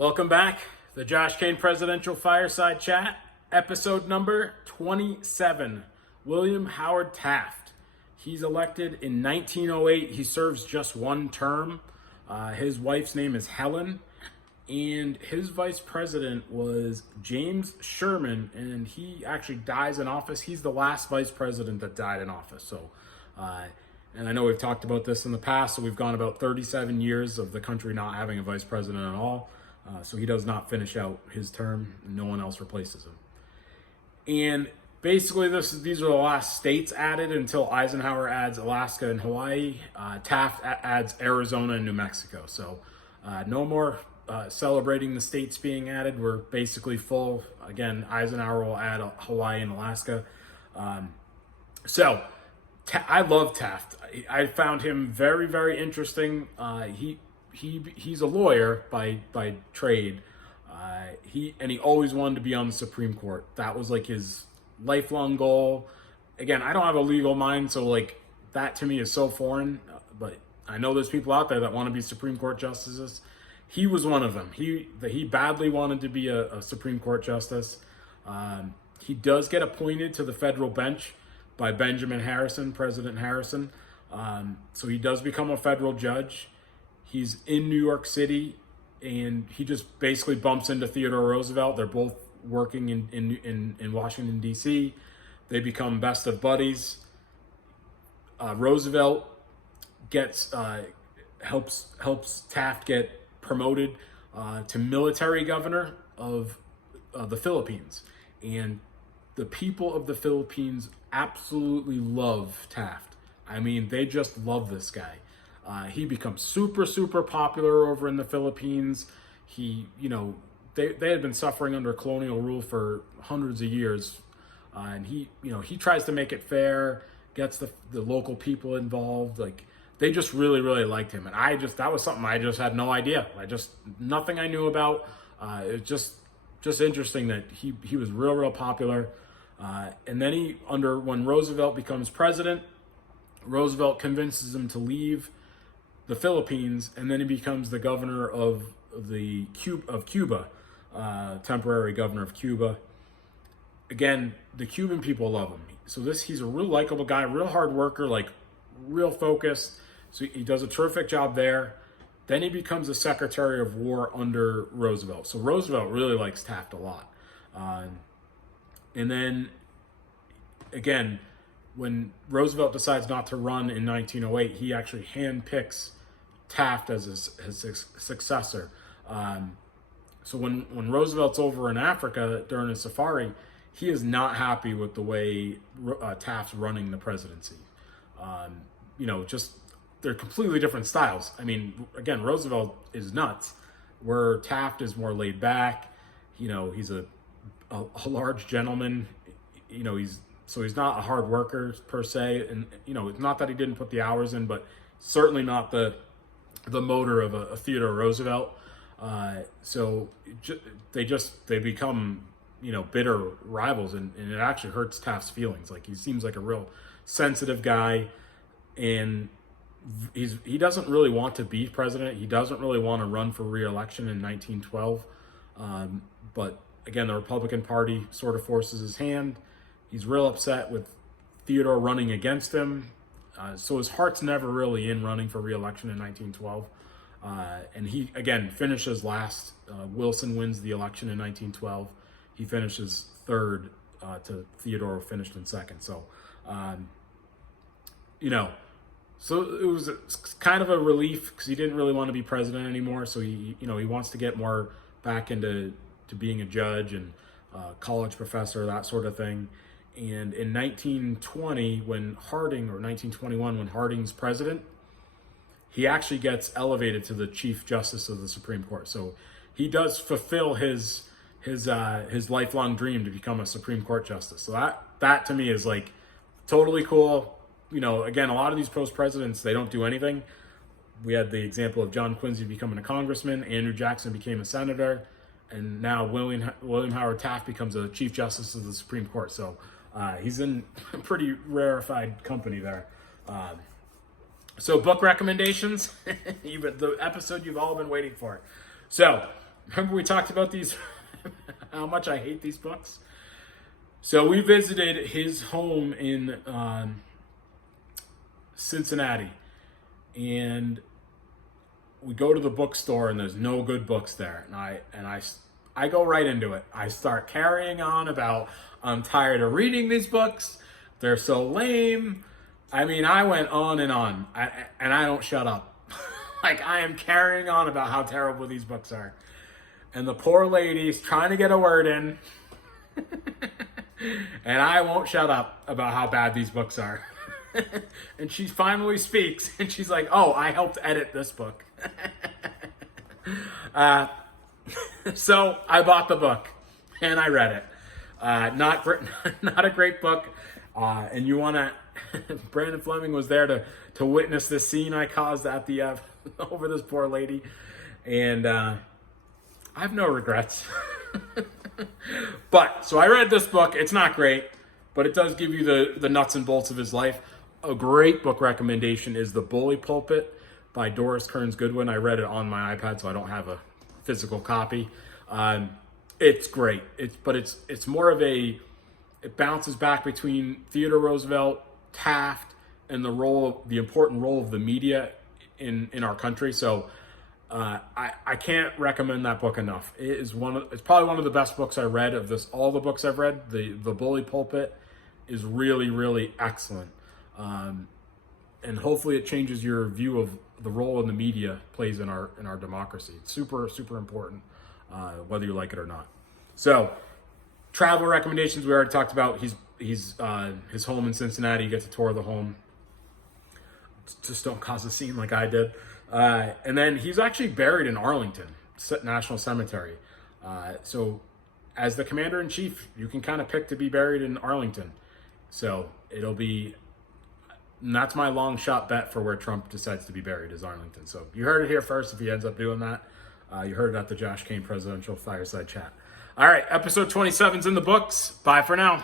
Welcome back. The Josh Kane Presidential Fireside Chat, episode number 27. William Howard Taft. He's elected in 1908. He serves just one term. His wife's name is Helen, and his vice president was James Sherman, and he actually dies in office. He's the last vice president that died in office. So, and I know we've talked about this in the past, so we've gone about 37 years of the country not having a vice president at all. So he does not finish out his term. No one else replaces him. And basically, these are the last states added until Eisenhower adds Alaska and Hawaii. Taft adds Arizona and New Mexico. So no more celebrating the states being added. We're basically full. Again, Eisenhower will add Hawaii and Alaska. I love Taft. I found him very, very interesting. He's a lawyer by trade. He always wanted to be on the Supreme Court. That was like his lifelong goal. Again, I don't have a legal mind, so like that to me is so foreign. But I know there's people out there that want to be Supreme Court justices. He was one of them. He badly wanted to be a Supreme Court justice. He does get appointed to the federal bench by Benjamin Harrison, President Harrison. So he does become a federal judge. He's in New York City, and he just basically bumps into Theodore Roosevelt. They're both working in Washington, D.C. They become best of buddies. Roosevelt helps Taft get promoted to military governor of the Philippines. And the people of the Philippines absolutely love Taft. I mean, they just love this guy. He becomes super, super popular over in the Philippines. They had been suffering under colonial rule for hundreds of years. And he tries to make it fair, gets the local people involved. Like, they just really, really liked him. And that was something I just had no idea. Nothing I knew about. It's just interesting that he was real, real popular. And then when Roosevelt becomes president, Roosevelt convinces him to leave the Philippines, and then he becomes the governor of Cuba, temporary governor of Cuba. Again, the Cuban people love him. So he's a real likable guy, real hard worker, like real focused. So he does a terrific job there. Then he becomes the Secretary of War under Roosevelt. So Roosevelt really likes Taft a lot. And then, again, when Roosevelt decides not to run in 1908, he actually handpicks Taft as his successor. So when Roosevelt's over in Africa during his safari, he is not happy with the way Taft's running the presidency. They're completely different styles. I mean, again, Roosevelt is nuts, where Taft is more laid back. He's a large gentleman. He's not a hard worker per se, and it's not that he didn't put the hours in, but certainly not the motor of a Theodore Roosevelt. So they become bitter rivals, and it actually hurts Taft's feelings. Like, he seems like a real sensitive guy, and he doesn't really want to be president. He doesn't really want to run for re-election in 1912. But again, the Republican Party sort of forces his hand. He's real upset with Theodore running against him. So his heart's never really in running for re-election in 1912. And he, again, finishes last. Wilson wins the election in 1912. He finishes third to Theodore, who finished in second. So, so it was kind of a relief because he didn't really want to be president anymore. So he wants to get more back into being a judge and college professor, that sort of thing. And in 1921, when Harding's president, he actually gets elevated to the Chief Justice of the Supreme Court. So he does fulfill his lifelong dream to become a Supreme Court justice. So that to me is like totally cool. Again, a lot of these post-presidents, they don't do anything. We had the example of John Quincy becoming a congressman, Andrew Jackson became a senator, and now William Howard Taft becomes a Chief Justice of the Supreme Court. So he's in pretty rarefied company there. So book recommendations, the episode you've all been waiting for. So remember we talked about these, how much I hate these books? So we visited his home in Cincinnati, and we go to the bookstore, and there's no good books there. And I go right into it. I start carrying on about, I'm tired of reading these books. They're so lame. I mean, I went on and on, and I don't shut up. Like, I am carrying on about how terrible these books are. And the poor lady's trying to get a word in. And I won't shut up about how bad these books are. And she finally speaks, and she's like, oh, I helped edit this book. So I bought the book, and I read it. Not a great book. And you want to... Brandon Fleming was there to witness this scene I caused at the over this poor lady. And I have no regrets. But, so I read this book. It's not great, but it does give you the nuts and bolts of his life. A great book recommendation is The Bully Pulpit by Doris Kearns Goodwin. I read it on my iPad, so I don't have a physical copy. It's great. It's more of it bounces back between Theodore Roosevelt, Taft, and the important role of the media in our country. So I can't recommend that book enough. It's probably one of the best books I read of this. All the books I've read, the Bully Pulpit is really, really excellent. And hopefully it changes your view of the role in the media plays in our democracy. It's super, super important, whether you like it or not. So, travel recommendations we already talked about. His home in Cincinnati. You get to tour the home. Just don't cause a scene like I did. And then he's actually buried in Arlington National Cemetery. So, as the commander-in-chief, you can kind of pick to be buried in Arlington. So that's my long shot bet for where Trump decides to be buried, is Arlington. So you heard it here first if he ends up doing that. You heard it at the Josh Kane presidential fireside chat. All right, episode 27's in the books. Bye for now.